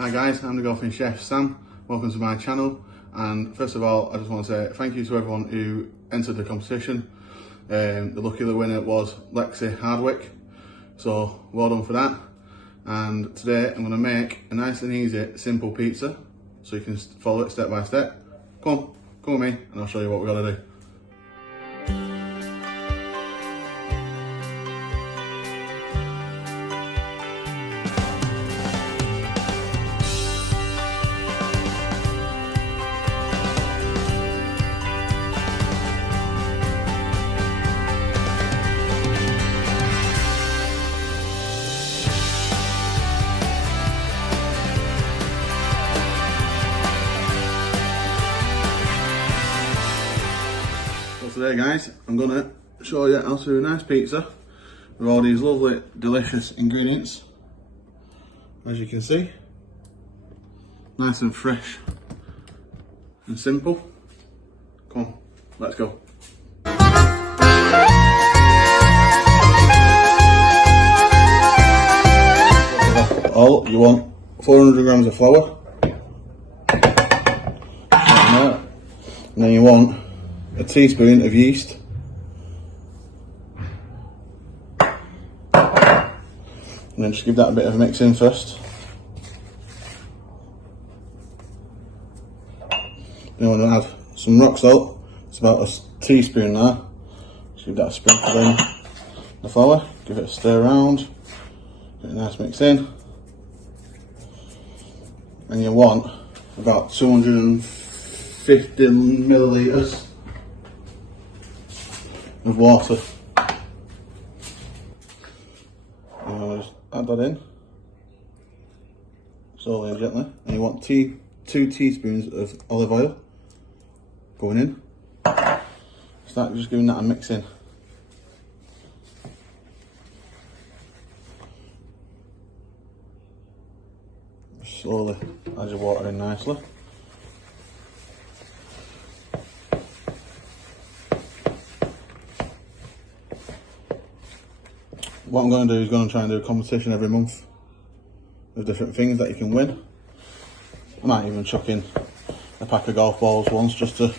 Hi guys, I'm the Golfing Chef Sam. Welcome to my channel, and first of all I just want to say thank you to everyone who entered the competition. The lucky winner was Lexi Hardwick, so well done for that. And today I'm going to make a nice and easy simple pizza so you can follow it step by step. Come with me and I'll show you what we've got to do. Today guys, I'm going to show you how to do a nice pizza with all these lovely delicious ingredients. As you can see, nice and fresh and simple. Come on, let's go. All you want 400 grams of flour, and then you want a teaspoon of yeast, and then just give that a bit of a mix in first. Then I'm going to add some rock salt. It's about a teaspoon there. Just give that a sprinkle in the flour, give it a stir around, get a nice mix in, and you want about 250 millilitres of water. And I'll just add that in, slowly and gently. And you want 2 teaspoons of olive oil going in. Start just giving that a mix in. Slowly add your water in nicely. What I'm going to do is going to try and do a competition every month with different things that you can win. I might even chuck in a pack of golf balls once just to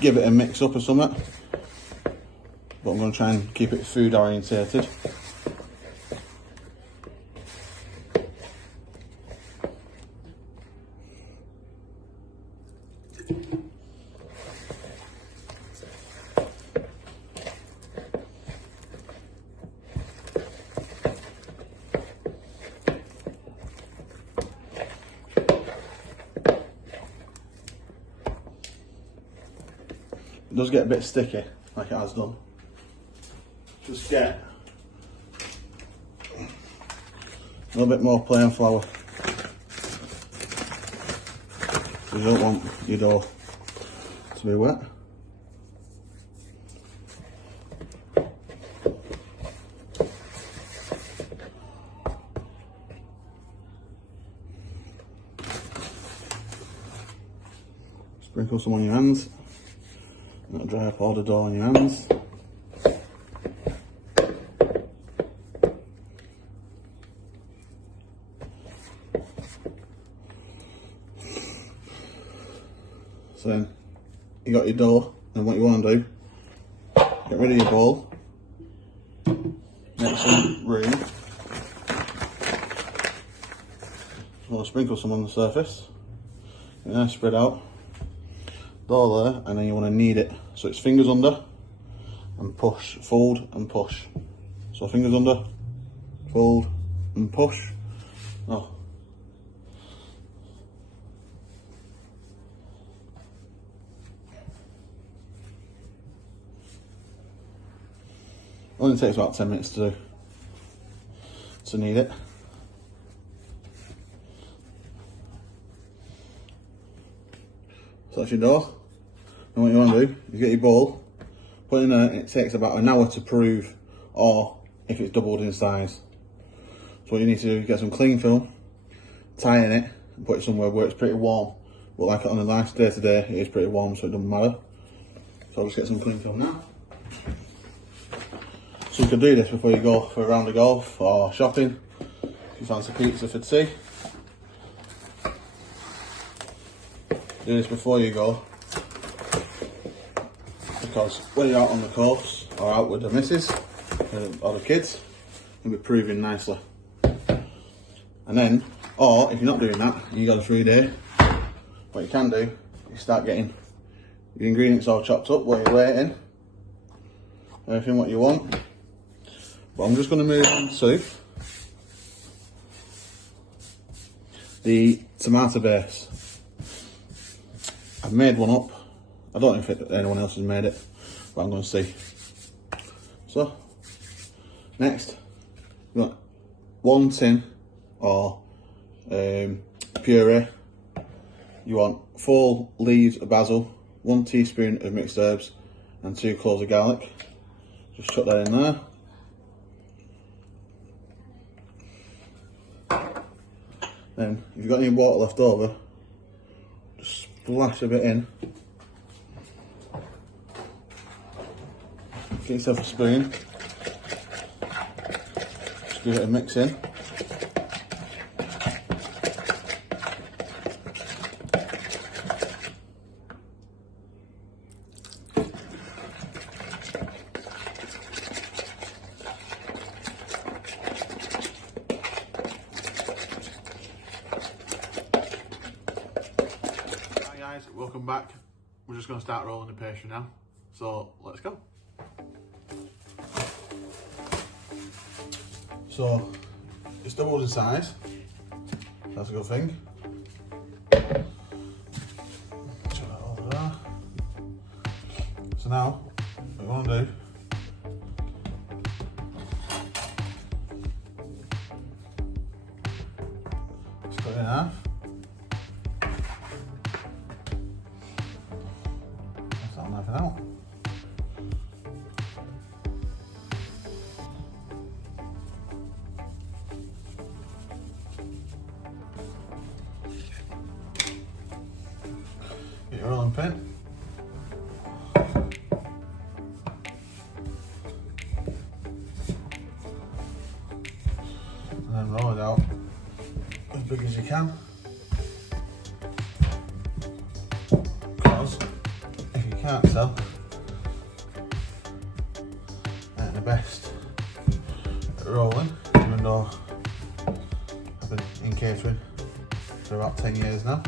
give it a mix up or something. But I'm going to try and keep it food orientated. It does get a bit sticky, like it has done. Just get a little bit more plain flour. You don't want your dough to be wet. Sprinkle some on your hands. That'll dry up all the dough on your hands. So then you got your dough, and what you want to do, get rid of your bowl, make some room. So I'll sprinkle some on the surface, and then spread out. Dough there, and then you want to knead it. So it's fingers under and push, fold and push. So fingers under, fold and push. Oh. Only takes about 10 minutes to knead it. So that's your dough. And what you want to do is get your bowl, put it in there. It takes about an hour to prove, or if it's doubled in size. So what you need to do is get some cling film, tie in it, and put it somewhere where it's pretty warm. But like on a nice day today, it is pretty warm, so it doesn't matter. So I'll just get some cling film now. So you can do this before you go for a round of golf or shopping. If you fancy pizza for tea. do this before you go, because when you're out on the course or out with the missus or the kids, you'll be proving nicely. And then, or if you're not doing that, you got a free day, what you can do, you start getting your ingredients all chopped up while you're waiting, everything what you want. But I'm just going to move on to the tomato base. I've made one up. I don't know if anyone else has made it, but I'm going to see. So, next, you want 1 tin or puree. You want 4 leaves of basil, 1 teaspoon of mixed herbs, and 2 cloves of garlic. Just chuck that in there. Then, if you've got any water left over, just splash a bit in. Get yourself a spoon. Just give it a mix in. Welcome back. We're just going to start rolling the pastry now, so let's go. So it's doubled in size, that's a good thing. Chuck that over there. So now what we want to do, just cut it in half. Nothing out. Get your rolling pin. And then roll it out as big as you can. Because can't tell, ain't the best at rolling, even though I've been in catering for about 10 years now.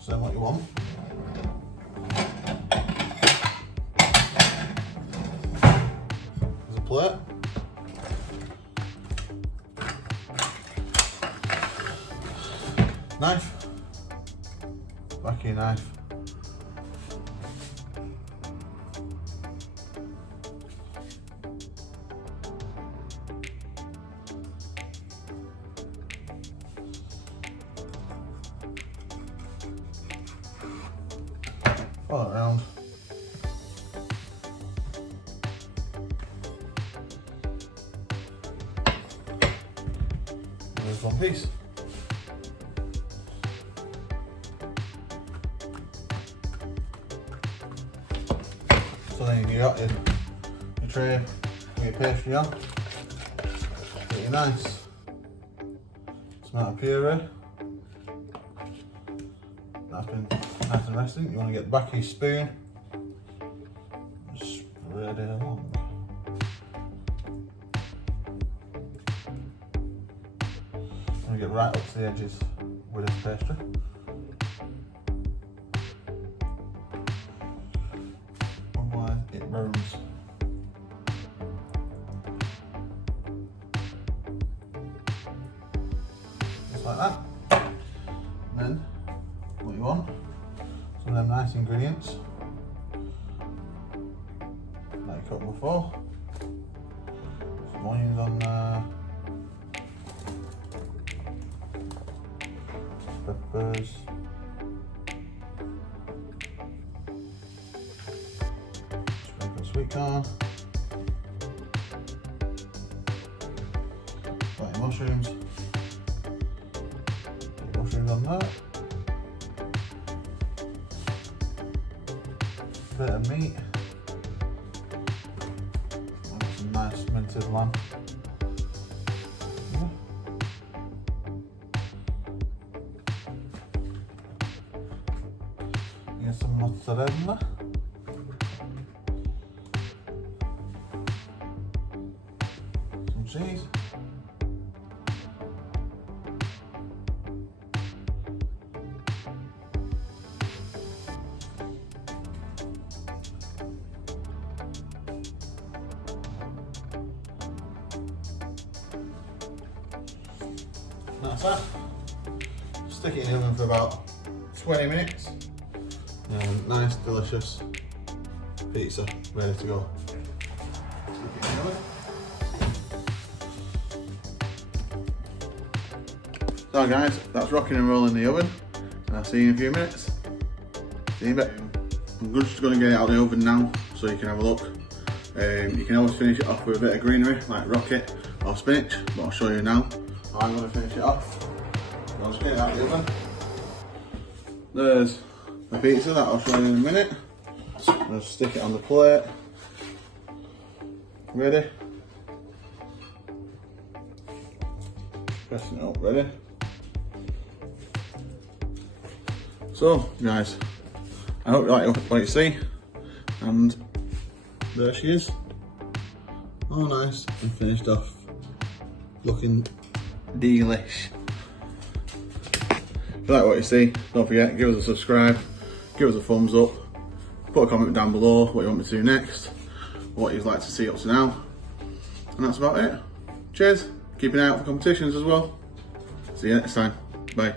So what you want, plate. Knife. Back of your knife. Follow it around. There's one piece. So then you got your tray with your pastry on. Get your nice tomato puree. That's been nice and resting. You want to get the back of your spoon. Spread it along. Get right up to the edges with this pastry. Otherwise it burns. Just like that. And then what you want, some of them nice ingredients like you cut before. Some onions on there. Peppers, sprinkle sweet corn, got your mushrooms, put your mushrooms on that, bit of meat. And some nice minted lamb. Yeah. Get some mozzarella. Some cheese. That's that. Stick it in the oven for about 20 minutes. Nice, delicious pizza ready to go. Stick it in the oven. So guys, that's rocking and rolling in the oven. And I'll see you in a few minutes. See you in a bit. I'm just going to get it out of the oven now so you can have a look. You can always finish it off with a bit of greenery like rocket or spinach, but I'll show you now. I'm going to finish it off. I'll just get it out of the oven. There's the pizza that I'll show you in a minute. I'll just stick it on the plate. Ready? Pressing it up, ready? So, guys, I hope you like what you see. And there she is. Oh, nice and finished off. Looking delish. If you like what you see, don't forget, give us a subscribe, give us a thumbs up, put a comment down below what you want me to do next, what you'd like to see up to now, and that's about it. Cheers, keep an eye out for competitions as well. See you next time, bye.